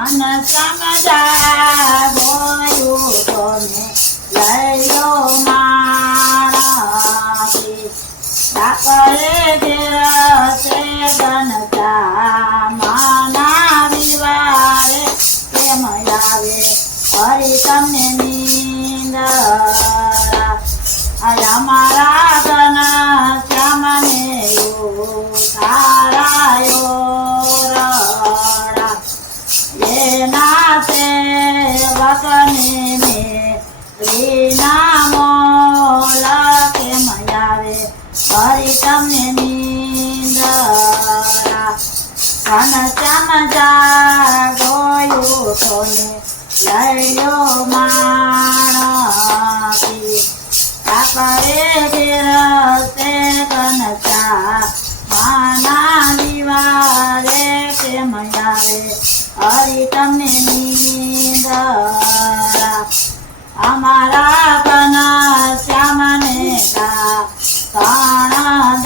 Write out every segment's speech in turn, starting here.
અન સમજાવ્યું તોને લઈ લો માણસી ડાકરે ઘેરશે ગણતા માના વિવારે કેમ આવે હરી તમને નિંદરા અમારા ગન શ્યામને તારાયો રડા એના સેવકને મેં રીના મોલ કેમ આવે હરી તમને નિંદરા ઘનશ્યામ જાગોયું તોને લઈ લો માણસી ડાકરે ઘેરશે ગણતા માના દિવારે કેમ આવે હરી તમને નિંદરા અમારા ઘનશ્યામને ત્રણ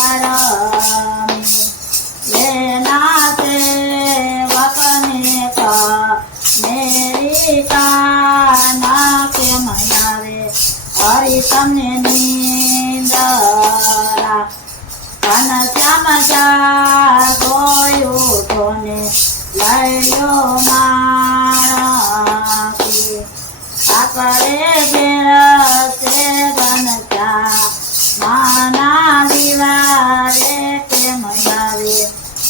દાડમી એના સેવકને મેરી કાના કેમ આવે હરી તમને નિંદરા ઘનશ્યામ જાગોયું તોને લઈ લો માણસી ડાકરે ઘેરશે ગણતા માના દિવારે કેમ આવે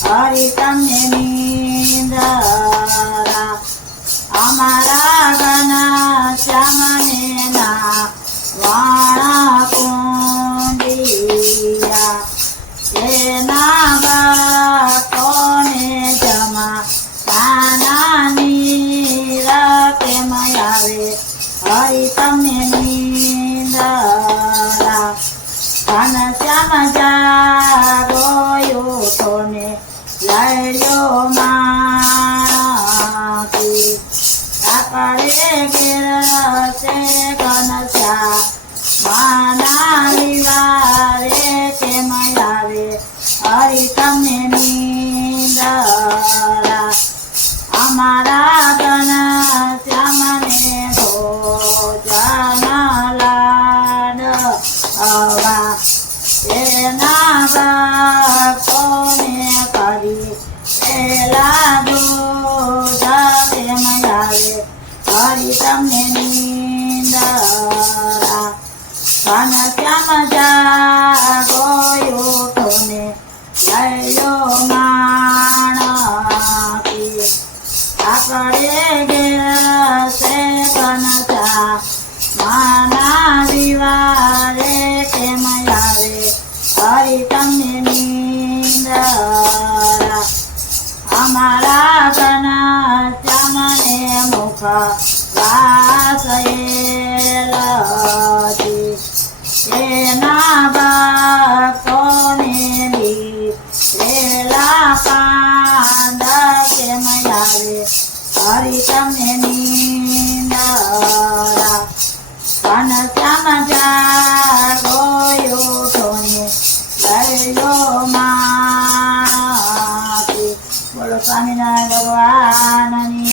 હરી તમને નિંદરા અમારા ઘનશ્યામને વાણા કુંડિયા એના બાળકોને જમા નાના નીરા કેમ આવે હરી તમને નિંદરા ઘનશ્યામ જાગોયું તોને લઈ લો માણસી ડાકરે ઘેરશે ગણતા માના દિવારે કેમ આવે હરી તમને નિંદરા અમારા ઘનશ્યામને ભોજન લાડવા એના ભક્તોને કરી પેલા દૂધ કેમ આવે હરી તમને નિંદરા ઘનશ્યામ જાગોયું તોને લઈ લો માણસી ડાકરે ઘેરશે ગણતા માના દિવારે કેમ આવે હરી તમને નિંદરા અમારા ઘનશ્યામને મુખ વાસયેલજી એના